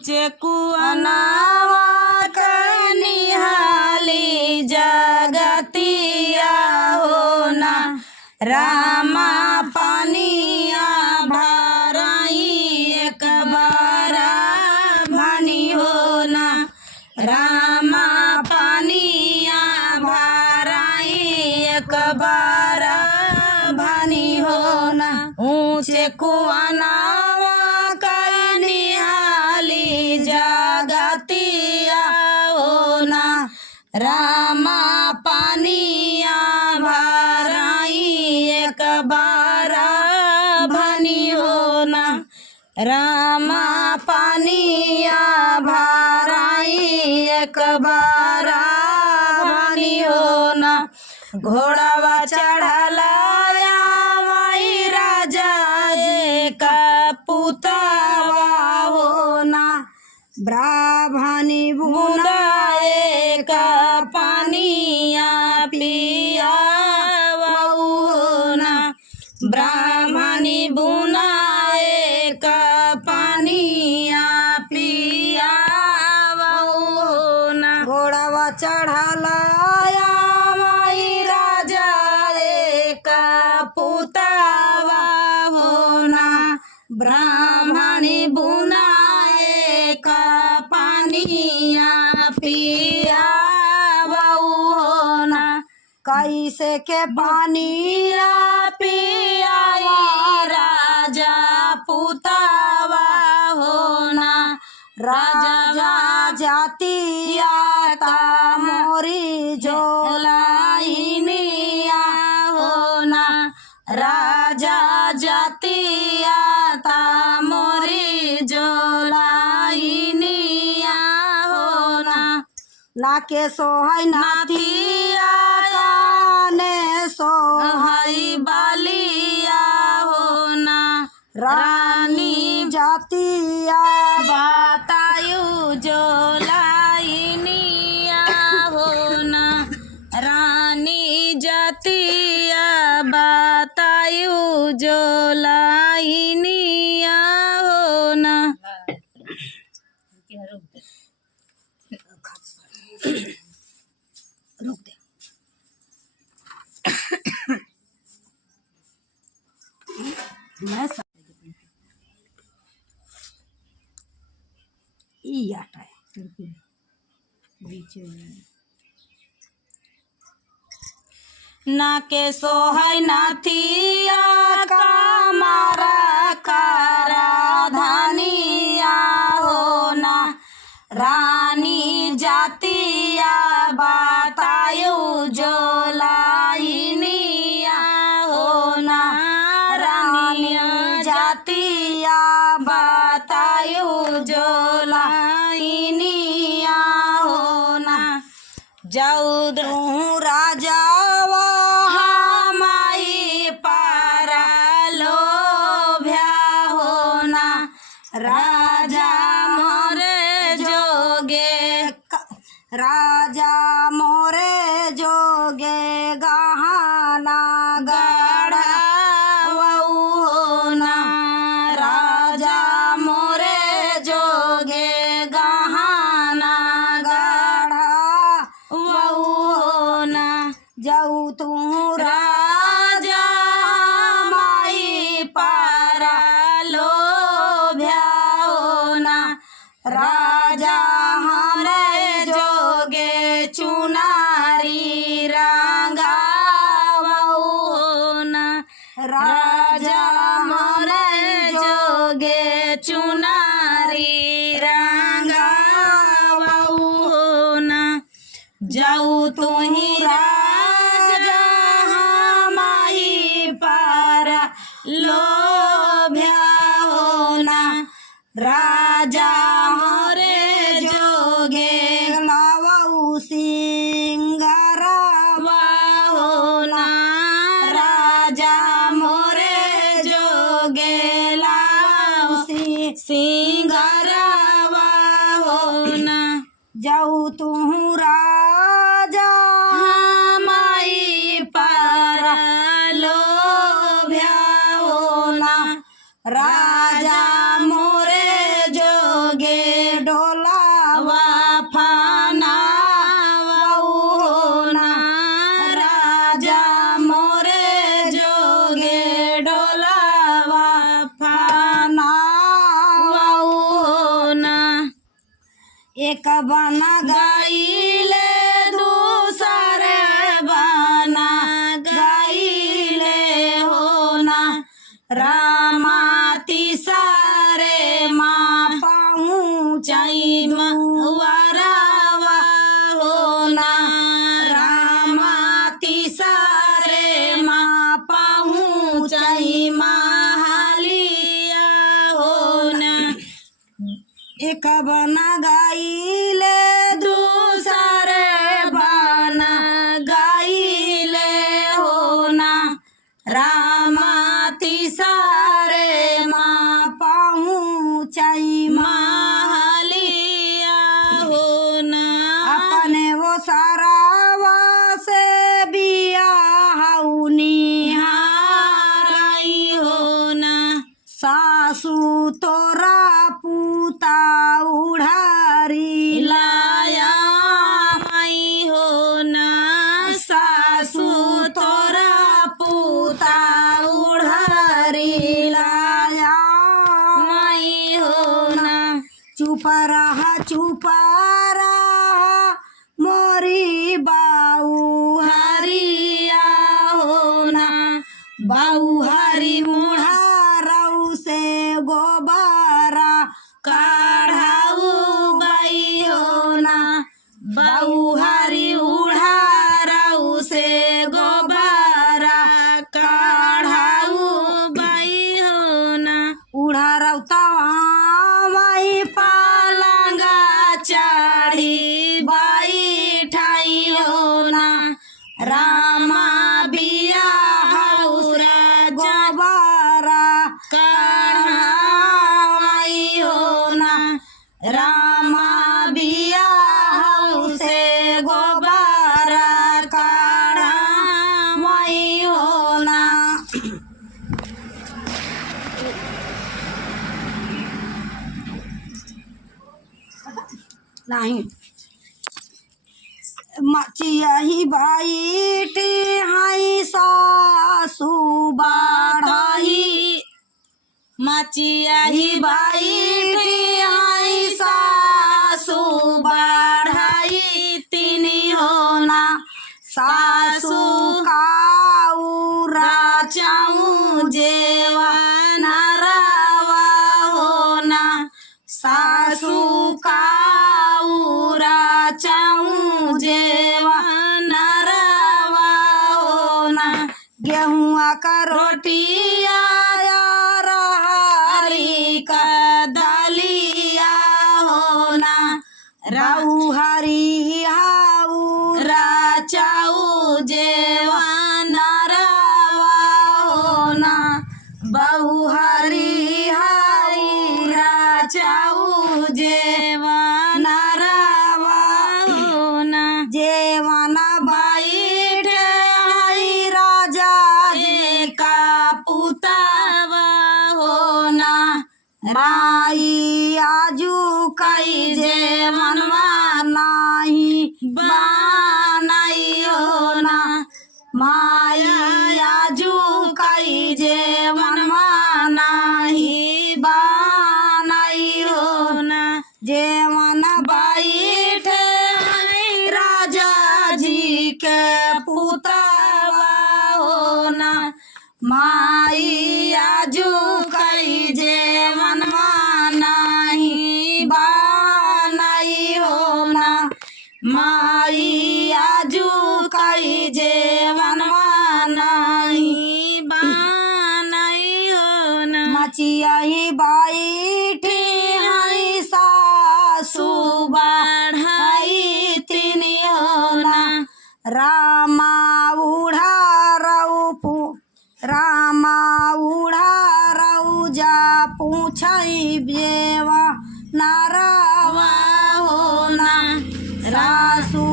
ऊंचे कुआनावा कनिहाली जगतिया होना रामा पानिया भराई एक बारा भनी होना रामा पानिया भराई एक बारा भनी होना ऊंचे कुआनावा कनिहाली जगतिया होना रामा पानिया भराई एक बारा भनी होना रामा पानिया भराई एक बारा भनी होना घोड़ावा चढ़ला माई राजा का पुतावा होना ब्राह्मणी बूंदाए का पानिया पिया होना ब्राह्मणी बुनाए का पानिया पिया होना घोड़ावा चढ़ला माई राजा का पुतावा होना ब्राह्मणी बुनाए का पानिया पिया होना कैसे के पानिया पिया राजा पुतावा होना राजा जातिया का मोरी झोलाइनिया होना राजा जातिया ता मोरी झोलाइनिया होना नाके सोहै नाथिया काने सोहै बालिया होना रानी जातिया बतायु झोलाइनिया होना रानी जातिया बतायु झोलाइनिया होना रुक दे मैं आटा है बीच नाके सोहै नाथिया का मारा कारा धानिया होना रानी जातिया बतायु झोलाइनिया होना रानी जातिया बतायु झोलाइनिया होना जाऊदू राजा राजा मोरे जोगे गहना गढ़ा होना राजा मोरे जोगे गहना गढ़ा होना जाऊ तू राजा माई पारा लोभ्या होना राजा हमारे जोगे चुनारी रंगा होना राजा हमारे जोगे चुनारी रंगा होना जाऊ तू ही राजा माई पारा लोभ्या होना राजा हरे जोगे नवऊ सिंगारवा होना राजा मोरे जोगे लाउसी सिंगारवा होना जाऊ तू राजा माई पारा लोभ्या होना राजा मोरे जोगे एक बना गाइले दूसरे बना गाइले हो ना रामा तीसरे माँ पहुँचाई वरवा हो ना रामा तीसरे माँ पहुँचाई महालिया हो ना एक बना गाइले दूसरे बना गाइले हो ना रामा तीसरे माँ पहुँचाई महालिया हो ना अपने वो सारावा से बियाहनी हाराई हो ना सासू तोरा पूता उड़ारी लाया माई हो ना सासू तोरा पूता उड़ारी लाया माई हो ना चुप रहा मोरी बाऊ हरिया हो ना बाऊ हरी मुढ़ाराऊ से गोबारा काढ़ाऊ बाई हो ना बाऊ हरी उड़ाराऊ से गोबारा काढ़ाऊ बाई हो ना उड़ाराऊ तवाई पालंगा चाड़ी बाई ठाई हो ना रामा बिया हौरा गोबारा काढ़ाई हो ना रामा बिया हौसे गोबारा काढ़ाई हो ना नहीं मचिया ही बाईटी हाई सासू बाढ़ाई मचिया ही बाईटी हाई सासू बाढ़ाई तिनी होना सासू काऊ राचाऊ जेवा नारावा होना सासू काऊ राचाऊ जेवा नारावा होना गेहुआ का रोटिया हरी का दलिया होना राऊ हरी हाऊ राचाऊ जेवा नारावा होना बहु हरी हाऊ राचाऊ जेवा नारावा होना जेवाना बाई हाई राजा जे का पुतावा होना माई आजू कई जे मनवा नाही बनाई होना माई आजू कई जे मनवा नाही बनाई होना जेवन बैठे राजा जी के पुतावा होना माई आजू कई जे मनवा नाही बनाई होना माई आजू कई जे मनवा नाही बनाई होना मचिया ही बैठी हई सासू बढ़ाई तिनी होना रामा उड़ा जा पूछई बेवा नारावा होना सासू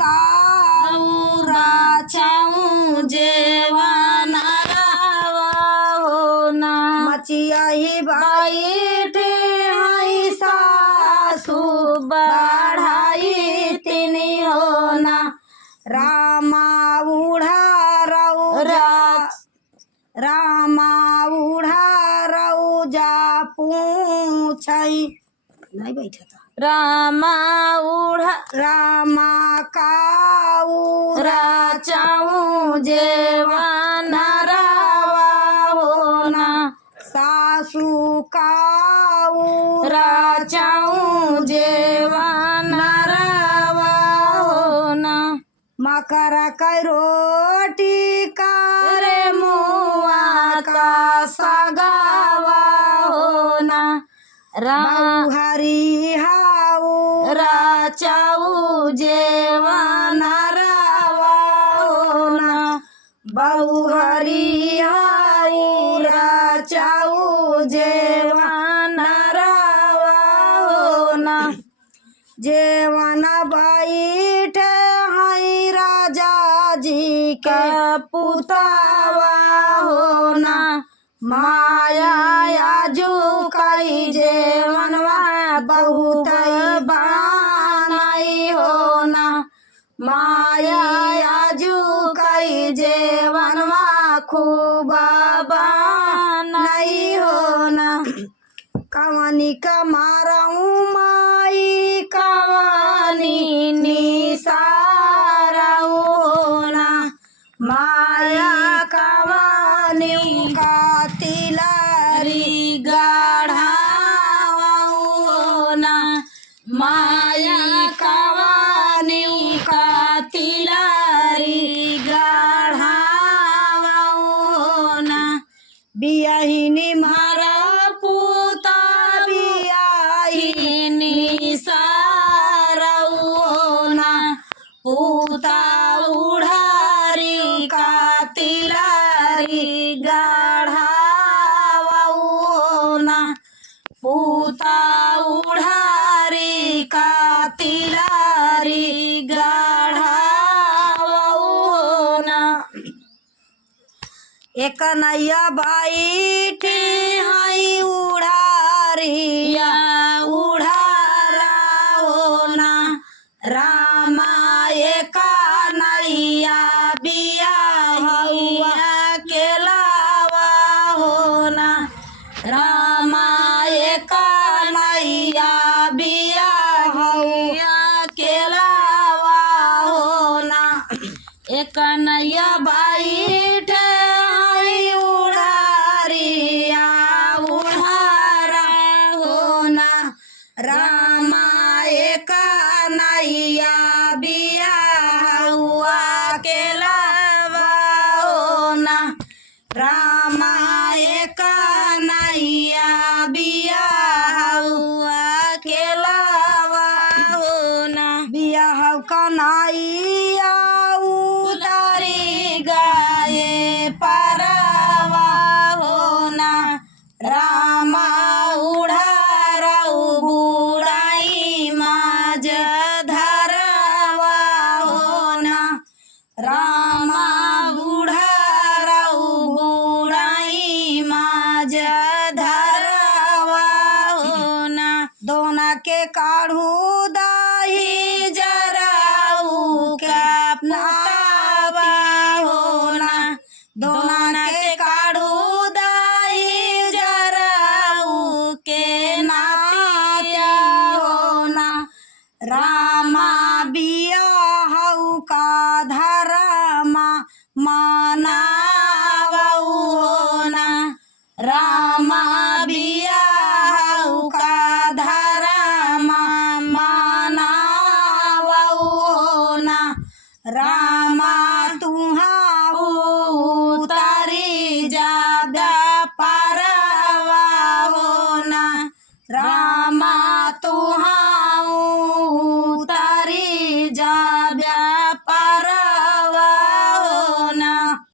काऊ राचाऊ जेवा नारावा होना मचिया ही बैठे हई सासू बढ़ाई तिनी होना रामा उड़ा जा पूछई नहीं बैठा था। रामा उड़ा रामा काऊ राचाऊ जेवण रावा होना सासू काऊ राचाऊ जेवण रावा होना मकरा कै रोटी का रे मुआ का सगावा होना राम हरी हाऊ राचाऊ जेवण रावा होना बहु हरी हाऊ राचाऊ जेवण रावा होना जेवन बैठ हई राजा जी के पुतावा होना माया आजू कई जेवनवा बहुत बानाई होना माया आजू कई जेवनवा खूब बानाई होना कवनी का माराऊ माई कवानी निसारा होना माया कवानी का तिलारी गाढ़ावा होना माया कवानी का तिलारी गाढ़ावा होना बियाहिनी मारा पूता बियाहिनी सारा होना पूता उड़ारी का तिलारी गाढ़ावा होना पूता उड़ारी का तिलारी गाढ़ावा होना एक नैया बैठी हई उड़ारी या उड़ारा होना रामा एका नैया बिया हुआ के लावा होना रामा एका नैया बिया हुआ के लावा होना एक नैया बैठ हई उड़ारिया उड़ारा होना रामा एक नैया बिया हुआ के लावा होना रामा एक नैया बिया हुआ के लावा होना बिया हऊ कन्हैया उतारी गाये परवा होना रामा उड़ारऊ बुड़ाई माज धरवा होना रामा बुढ़ारऊ बुड़ाई माज धरवा होना दोना के काढ़ू दाही जराऊ का पुतावा होना दोना के काढ़ू दाई जराऊ के नातिया होना रामा बिया हऊ का धरमा मनावा होना रामा बिया का धरमा मनावा होना राम